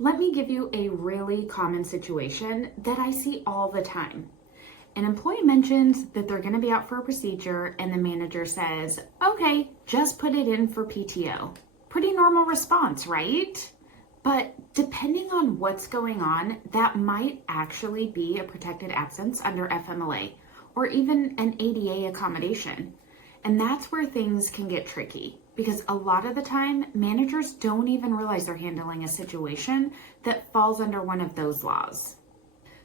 Let me give you a really common situation that I see all the time. An employee mentions that they're going to be out for a procedure and the manager says, okay, just put it in for PTO. Pretty normal response, right? But depending on what's going on, that might actually be a protected absence under FMLA or even an ADA accommodation. And that's where things can get tricky because a lot of the time, managers don't even realize they're handling a situation that falls under one of those laws.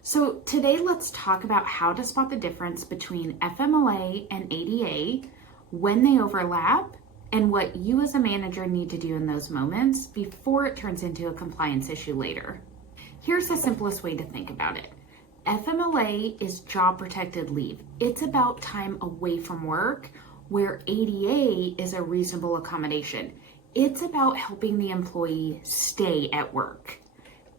So today, let's talk about how to spot the difference between FMLA and ADA, when they overlap, and what you as a manager need to do in those moments before it turns into a compliance issue later. Here's the simplest way to think about it. FMLA is job protected leave. It's about time away from work, where ADA is a reasonable accommodation. It's about helping the employee stay at work.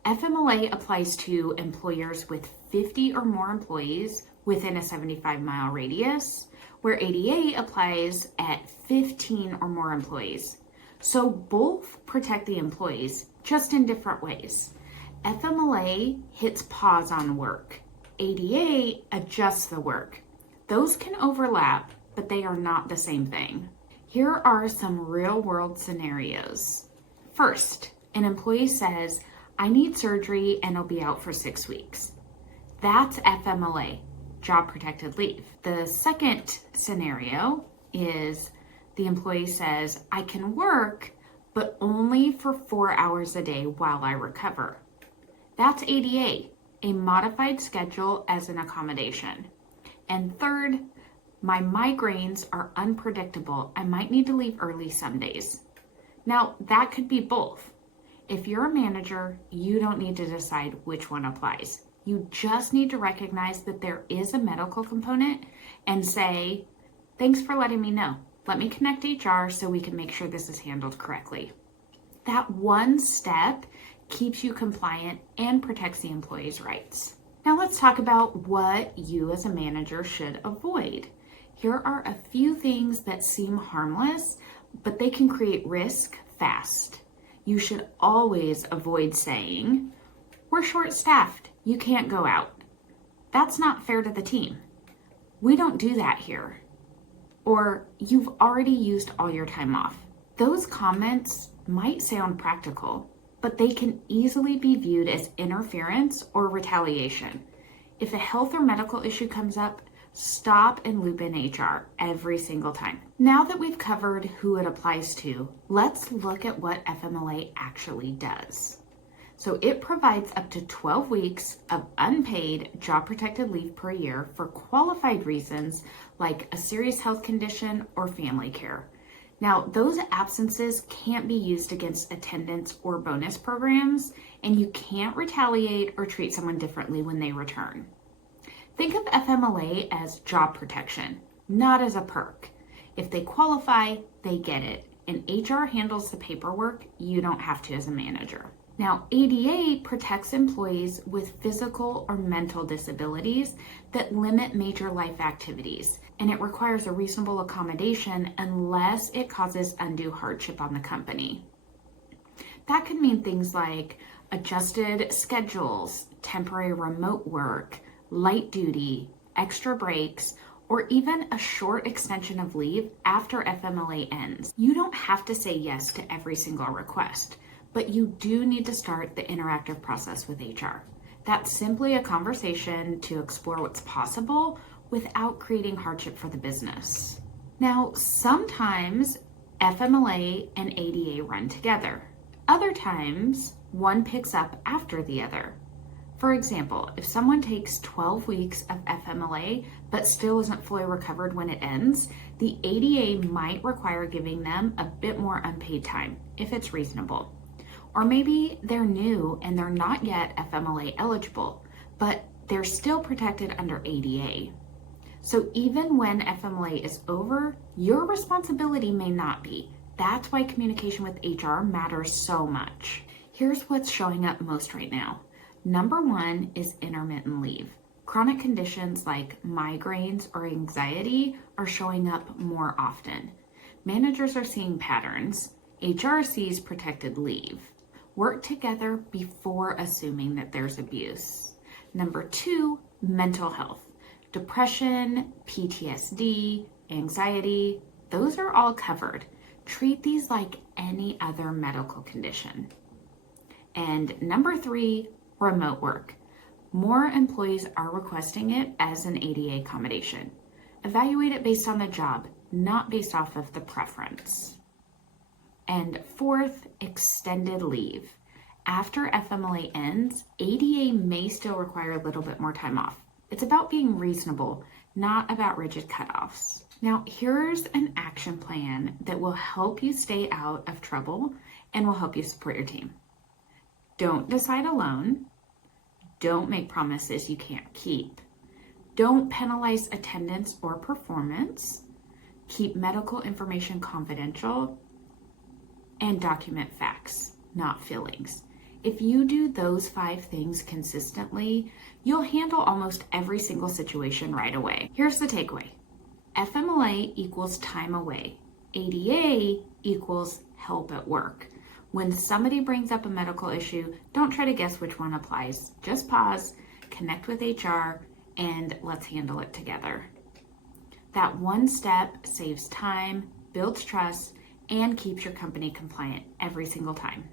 FMLA applies to employers with 50 or more employees within a 75-mile radius, where ADA applies at 15 or more employees. So both protect the employees, just in different ways. FMLA hits pause on work. ADA adjusts the work. Those can overlap, but they are not the same thing. Here are some real-world scenarios. First, an employee says, I need surgery and I'll be out for 6 weeks. That's FMLA, job protected leave. The second scenario is the employee says, I can work, but only for 4 hours a day while I recover. That's ADA, a modified schedule as an accommodation. And third, my migraines are unpredictable. I might need to leave early some days. Now, that could be both. If you're a manager, you don't need to decide which one applies. You just need to recognize that there is a medical component and say, thanks for letting me know. Let me connect HR so we can make sure this is handled correctly. That one step keeps you compliant and protects the employee's rights. Now let's talk about what you as a manager should avoid. Here are a few things that seem harmless, but they can create risk fast. You should always avoid saying, we're short-staffed, you can't go out. That's not fair to the team. We don't do that here. Or you've already used all your time off. Those comments might sound practical, but they can easily be viewed as interference or retaliation. If a health or medical issue comes up, stop and loop in HR every single time. Now that we've covered who it applies to, let's look at what FMLA actually does. So it provides up to 12 weeks of unpaid job protected leave per year for qualified reasons like a serious health condition or family care. Now, those absences can't be used against attendance or bonus programs, and you can't retaliate or treat someone differently when they return. Think of FMLA as job protection, not as a perk. If they qualify, they get it, and HR handles the paperwork. You don't have to as a manager. Now, ADA protects employees with physical or mental disabilities that limit major life activities, and it requires a reasonable accommodation unless it causes undue hardship on the company. That could mean things like adjusted schedules, temporary remote work, light duty, extra breaks, or even a short extension of leave after FMLA ends. You don't have to say yes to every single request, but you do need to start the interactive process with HR. That's simply a conversation to explore what's possible without creating hardship for the business. Now, sometimes FMLA and ADA run together. Other times, one picks up after the other. For example, if someone takes 12 weeks of FMLA but still isn't fully recovered when it ends, the ADA might require giving them a bit more unpaid time, if it's reasonable. Or maybe they're new and they're not yet FMLA eligible, but they're still protected under ADA. So even when FMLA is over, your responsibility may not be. That's why communication with HR matters so much. Here's what's showing up most right now. Number one is intermittent leave. Chronic conditions like migraines or anxiety are showing up more often. Managers are seeing patterns. HR sees protected leave. Work together before assuming that there's abuse. Number 2, mental health. Depression, PTSD, anxiety, those are all covered. Treat these like any other medical condition. And number 3, remote work. More employees are requesting it as an ADA accommodation. Evaluate it based on the job, not based off of the preference. And 4th, extended leave. After FMLA ends, ADA may still require a little bit more time off. It's about being reasonable, not about rigid cutoffs. Now, here's an action plan that will help you stay out of trouble and will help you support your team. Don't decide alone. Don't make promises you can't keep. Don't penalize attendance or performance. Keep medical information confidential. And document facts, not feelings. If you do those 5 things consistently, you'll handle almost every single situation right away. Here's the takeaway. FMLA equals time away. ADA equals help at work. When somebody brings up a medical issue, don't try to guess which one applies. Just pause, connect with HR, and let's handle it together. That one step saves time, builds trust, and keeps your company compliant every single time.